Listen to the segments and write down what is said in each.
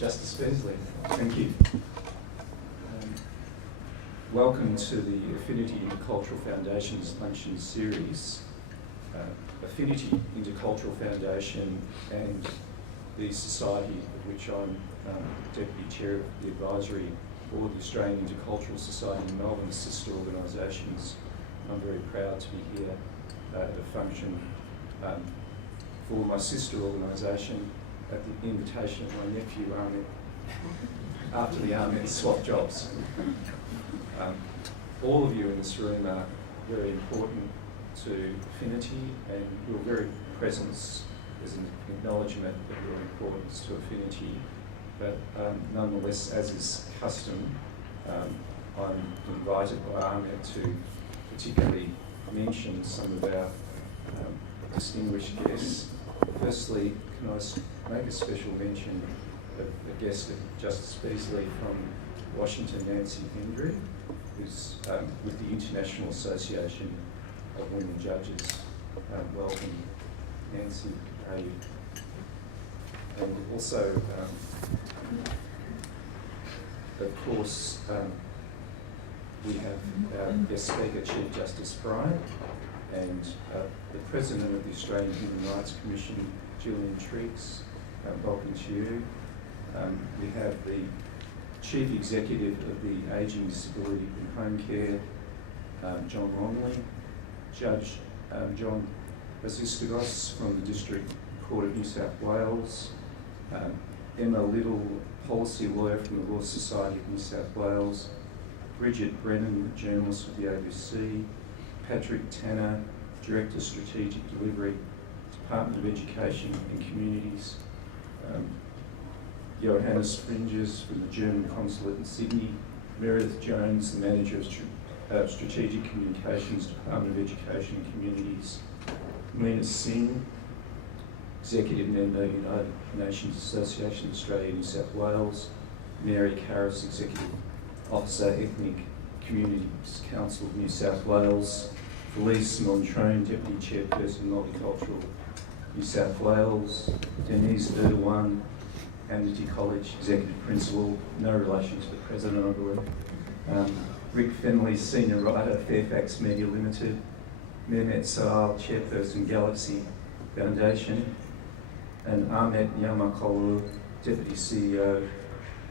Justice Beasley. Thank you. Welcome to the Affinity Intercultural Foundations Luncheon Series. Affinity Intercultural Foundation and the society of which I'm Deputy Chair of the Advisory Board, the Australian Intercultural Society in Melbourne, sister organisations. I'm very proud to be here at a function for my sister organisation at the invitation of my nephew Ahmed, after the Ahmed swap jobs. All of you in this room are very important to Affinity, and your very presence is an acknowledgement of your importance to Affinity. But nonetheless, as is custom, I'm invited by Ahmed to particularly mention some of our distinguished guests. Firstly, can I make a special mention of a guest of Justice Beasley from Washington, Nancy Hendry, who's with the International Association of Women Judges. Welcome, Nancy. How are you? And also, of course, we have our guest speaker, Chief Justice Bryant, and the President of the Australian Human Rights Commission, Gillian Triggs. Welcome to you. We have the Chief Executive of the Ageing, Disability and Home Care, John Longley, Judge John Basistigos from the District Court of New South Wales, Emma Little, Policy Lawyer from the Law Society of New South Wales, Bridget Brennan, journalist with the ABC, Patrick Tanner, Director Strategic Delivery, Department of Education and Communities, Johannes Fringes from the German Consulate in Sydney, Meredith Jones, the Manager of Strategic Communications, Department of Education and Communities, Meena Singh, Executive Member, United Nations Association of Australia and New South Wales, Mary Karras, Executive Officer, Ethnic Communities Council of New South Wales, Felice Montrone, Deputy Chairperson, Multicultural New South Wales, Denise Erdogan, Amity College Executive Principal, no relation to the President, I believe. Rick Fenley, Senior Writer, Fairfax Media Limited, Mehmet Saal, Chairperson, Galaxy Foundation, and Ahmet Yamakolu, Deputy CEO,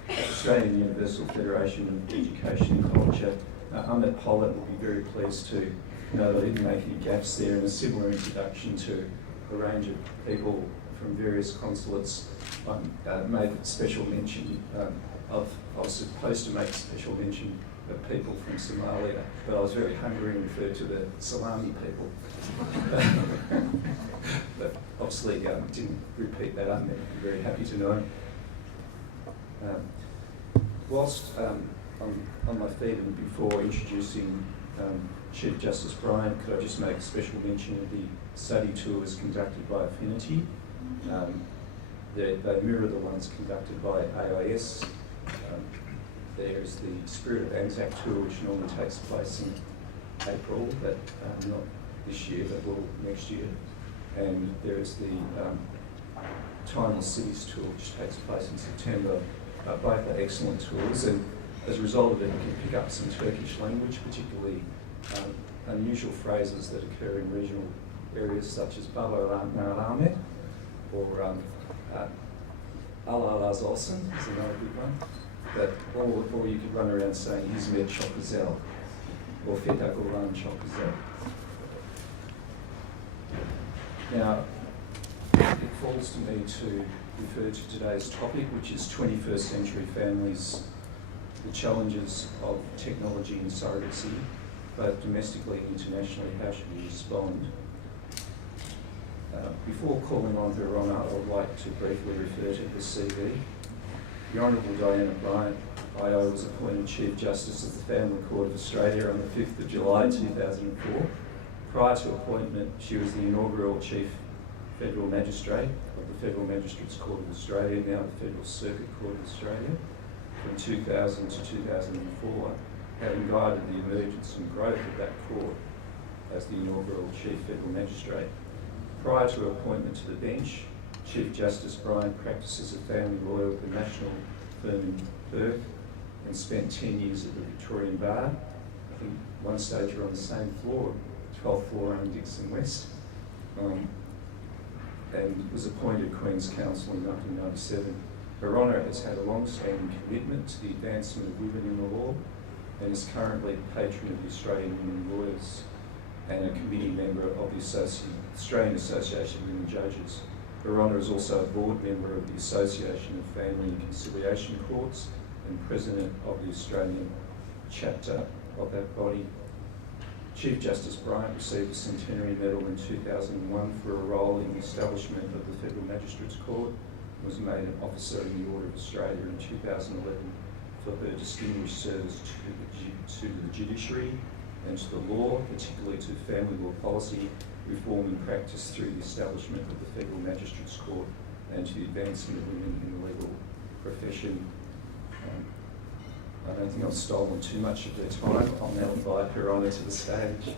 Australian Universal Federation of Education and Culture. Ahmet Pollitt will be very pleased to know that I didn't make any gaps there, and a similar introduction to a range of people from various consulates. I made special mention I was supposed to make special mention of people from Somalia, but I was very hungry and referred to the Salami people. But obviously didn't repeat that. I'm very happy to know. Whilst on my feet and before introducing Chief Justice Bryant, could I just make a special mention of the study tours conducted by Affinity. They mirror the ones conducted by AIS. There's the Spirit of Anzac tour, which normally takes place in April, but not this year, but will next year. And there's the Timeless Cities tour, which takes place in September. Both are excellent tours, and as a result of it, you can pick up some Turkish language, particularly unusual phrases that occur in regional areas such as Baba Ahmet, or Allah Razz Olsen is another good one. Or you could run around saying Hizmet Çok Güzel, or Feta Quran Çok Güzel. Now, it falls to me to refer to today's topic, which is 21st century families, the challenges of technology and surrogacy, both domestically and internationally. How should we respond? Before calling on Her Honour, I would like to briefly refer to her CV. The Honourable Diana Bryant, IO, was appointed Chief Justice of the Family Court of Australia on the 5th of July 2004. Prior to appointment, she was the inaugural Chief Federal Magistrate of the Federal Magistrates Court of Australia, now the Federal Circuit Court of Australia, from 2000 to 2004, having guided the emergence and growth of that court as the inaugural Chief Federal Magistrate. Prior to her appointment to the bench, Chief Justice Bryant practices a family lawyer at the national firm in Perth and spent 10 years at the Victorian Bar. I think one stage you're on the same floor, 12th floor on Dixon West, and was appointed Queen's Counsel in 1997. Her Honour has had a long-standing commitment to the advancement of women in the law and is currently patron of the Australian Women Lawyers and a committee member of the Australian Association of Women Judges. Her Honour is also a board member of the Association of Family and Conciliation Courts and President of the Australian chapter of that body. Chief Justice Bryant received a Centenary Medal in 2001 for a role in the establishment of the Federal Magistrates Court and was made an Officer in the Order of Australia in 2011 for her distinguished service to the judiciary and to the law, particularly to family law policy, reform and practice through the establishment of the Federal Magistrates Court and to the advancement of women in the legal profession. I don't think I've stolen too much of their time. I'll now invite Her Honour to the stage.